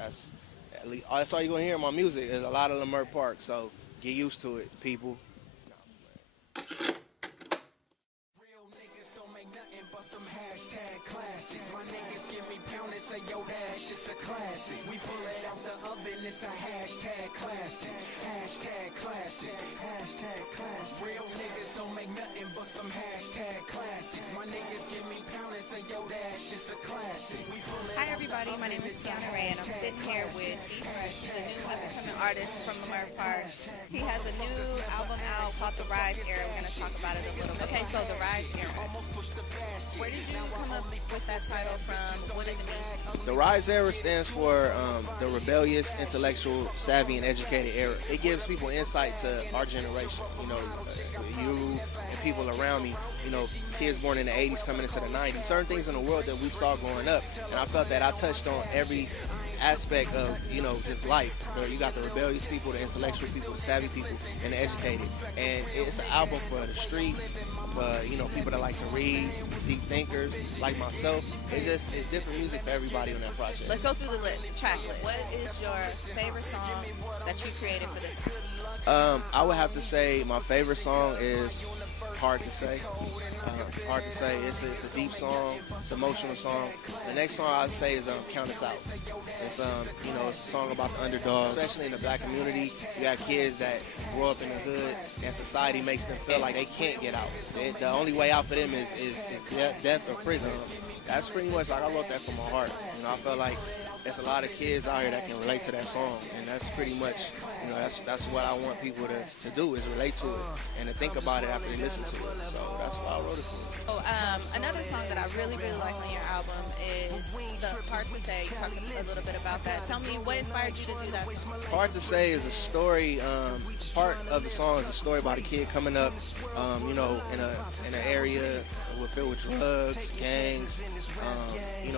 that's all you're gonna hear in my music is a lot of Leimert Park. So get used to it, people. Real niggas don't make nothing but some hashtag classics. My niggas give me pound and say, yo, that shit's a classic. We pull it out the oven, it's a hashtag classic. Hashtag classic. Hashtag classic. Real niggas don't make nothing but some hashtag classics. My niggas give me pound and say, yo, that shit's a classic. We pull it Hi out everybody, the my name oven, is it's a Tionna Rae and I'm hashtag sitting here with Be Fre, the new up-and-coming artist from Leimert Park. He has a new album out called The Rise Era. We're going to talk about it a little bit. Okay, so The Rise Era. Where did you come up with that title from? What does it mean? The Rise Era stands for the rebellious, intellectual, savvy, and educated era. It gives people insight to our generation. You and people around me. Kids born in the 80s coming into the 90s. Certain things in the world that we saw growing up, and I felt that I touched on every aspect of just life. You got the rebellious people, the intellectual people, the savvy people, and the educated. And it's an album for the streets, for people that like to read, deep thinkers like myself. It's different music for everybody on that project. Let's go through the track list. What is your favorite song that you created for this? I would have to say my favorite song is Hard to Say. Hard to Say. It's a deep song. It's an emotional song. The next song I would say is Count Us Out. It's it's a song about the underdog, especially in the black community. You got kids that grow up in the hood, and society makes them feel like they can't get out. The only way out for them is death or prison. That's pretty much like I wrote that from my heart. I felt like there's a lot of kids out here that can relate to that song, and that's pretty much that's what I want people to do, is relate to it and to think about it after they listen to it. So that's why I wrote it for. Another song that I really like on your album is the Hard to Say. You talked a little bit about that. Tell me, what inspired you to do that song? Hard to Say is a story. Part of the song is a story about a kid coming up, in an area filled with drugs, gangs,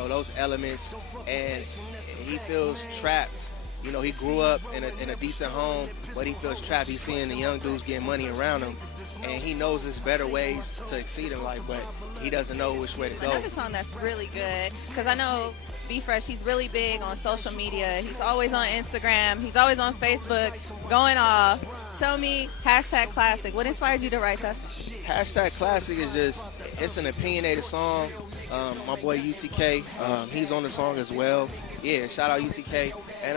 those elements, and he feels trapped. He grew up in a decent home, but he feels trapped. He's seeing the young dudes getting money around him, and he knows there's better ways to exceed in life, but he doesn't know which way to go. Another song that's really good, because I know Be Fre, he's really big on social media. He's always on Instagram. He's always on Facebook, going off. Tell me, #classic. What inspired you to write that song? #classic is it's an opinionated song. My boy UTK, he's on the song as well. Yeah, shout out UTK. And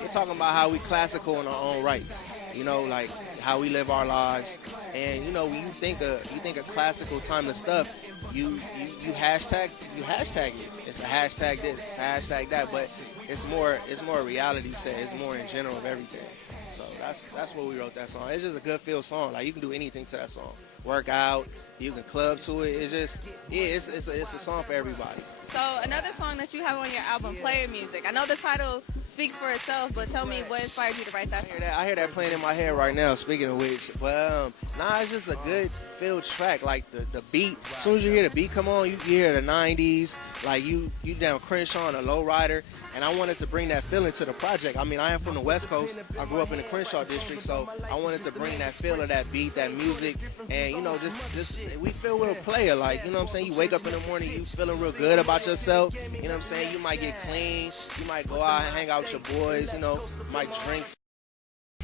we're talking about how we classical in our own rights. Like how we live our lives. And when you think of classical timeless stuff, you hashtag it. It's a hashtag this, it's a hashtag that, but it's more reality set. It's more in general of everything. So that's what we wrote that song. It's just a good feel song. Like you can do anything to that song. Work out, you can club to it. It's just it's a song for everybody. So another song that you have on your album, Player Music. I know the title speaks for itself, but tell me what inspired you to write that song? I hear that playing in my head right now, speaking of which. But it's just a good feel track. Like the beat, as soon as you hear the beat come on, you hear the 90s. Like you down Crenshaw and a lowrider. And I wanted to bring that feeling to the project. I mean, I am from the West Coast. I grew up in the Crenshaw district, so I wanted to bring that feel of that beat, that music. And, just we feel real player. Like, you know what I'm saying? You wake up in the morning, you feeling real good about yourself. You know what I'm saying? You might get clean. You might go out and hang out with your boys, might drink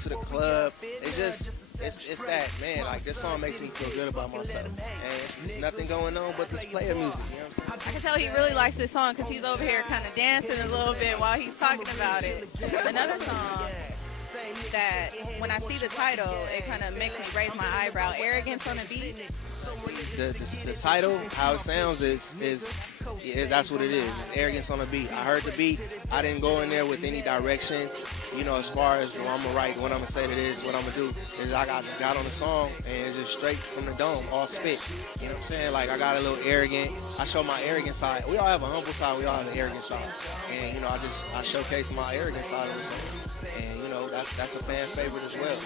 to the club. It's that, man. Like, this song makes me feel good about myself. And it's nothing going on but this player music, I can tell he really likes this song because he's over here kind of dancing a little bit while he's talking about it. Another song that, when I see the title, it kind of makes me raise my eyebrow. Arrogance on a Beat. The title, how it sounds is that's what it is. It's Arrogance on a Beat. I heard the beat. I didn't go in there with any direction. As far as what I'm gonna write, what I'm gonna say to this, what I'm gonna do. Is I just got on the song and it's just straight from the dome, all spit. You know what I'm saying? Like, I got a little arrogant. I show my arrogant side. We all have a humble side. We all have an arrogant side. And I showcase my arrogant side on the song. And that's a fan favorite as well.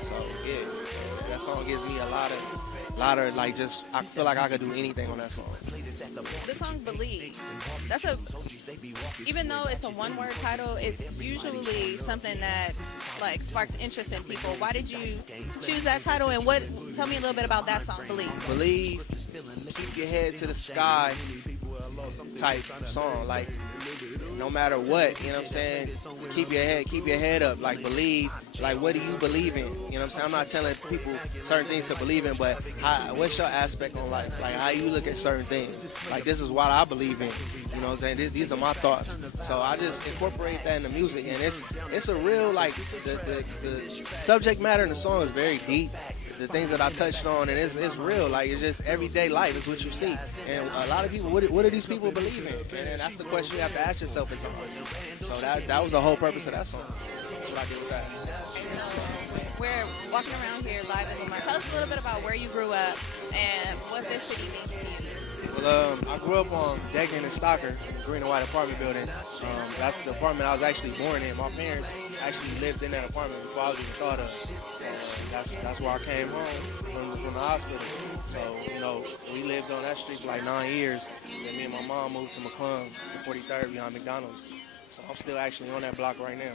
So yeah, that song gives me a lot of like, just, I feel like I could do anything on that song. The song Believe. Even though it's a one-word title, it's usually something that like sparks interest in people. Why did you choose that title, and tell me a little bit about that song, Believe. Believe, keep your head to the sky type song. Like, no matter what, you know what I'm saying, keep your head up, like believe, like what do you believe in, you know what I'm saying? I'm not telling people certain things to believe in, but what's your aspect on life, like how you look at certain things, like this is what I believe in, you know what I'm saying, these are my thoughts, so I just incorporate that in the music, and it's a real, like, the subject matter in the song is very deep, the things that I touched on, and it's real, like it's just everyday life, it's what you see, and a lot of people, what do these people believe in, and that's the question you have to ask yourself as a so that was the whole purpose of that song. That's what I did with that. We're walking around here live in Leimert. Tell us a little bit about where you grew up and what this city means to you. Well, I grew up on Decken and Stocker, green and white apartment building. That's the apartment I was actually born in. My parents actually lived in that apartment before I was even thought of. So that's where I came home from the hospital. So, you know, we lived on that street for like 9 years. Then me and my mom moved to McClung, the 43rd behind McDonald's. So I'm still actually on that block right now.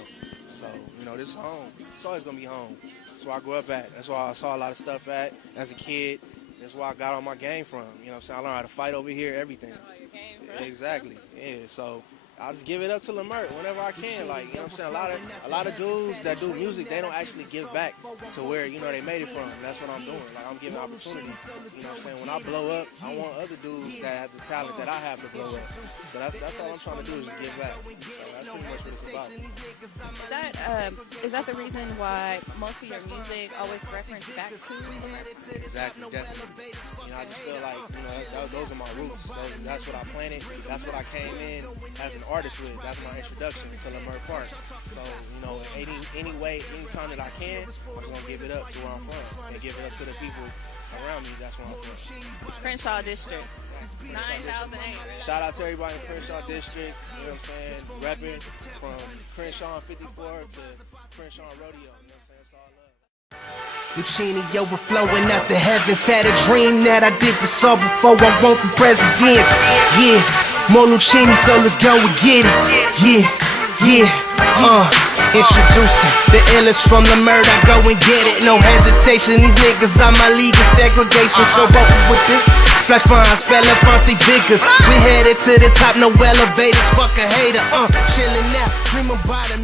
So, you know, this is home. It's always going to be home. That's where I grew up at. That's where I saw a lot of stuff at as a kid. That's where I got all my game from. You know what I'm saying? I learned how to fight over here, everything. Exactly. Yeah, so I'll just give it up to Leimert whenever I can. Like, you know what I'm saying? A lot of dudes that do music, they don't actually give back to where, you know, they made it from. And that's what I'm doing. Like, I'm giving opportunities. You know what I'm saying? When I blow up, I want other dudes that have the talent that I have to blow up. So that's all I'm trying to do is just give back. So that's pretty much what it's about. Is that the reason why most of your music always reference back to Leimert? Exactly, definitely. You know, I just feel like, you know, those are my roots. That's what I planted. That's what I came in as an artist with. That's my introduction to Leimert Park. So, you know, anytime that I can, I'm gonna give it up to where I'm from and give it up to the people around me. That's where I'm from. Crenshaw District, 9,008. Shout out to everybody in Crenshaw District. You know what I'm saying? Repping from Crenshaw 54 to Crenshaw Rodeo. You know what I'm saying? It's all love. Lucchini overflowing out the heavens. Had a dream that I did this all before I won for president. Yeah, more Lucchini, so let's go and get it. Introducing the illest from Leimert, I go and get it. No hesitation, these niggas on my league of segregation. So both with this, Flex Fine, spelling Fonte Vickers. We headed to the top, no elevators, fuck a hater. Chillin' out, dream about a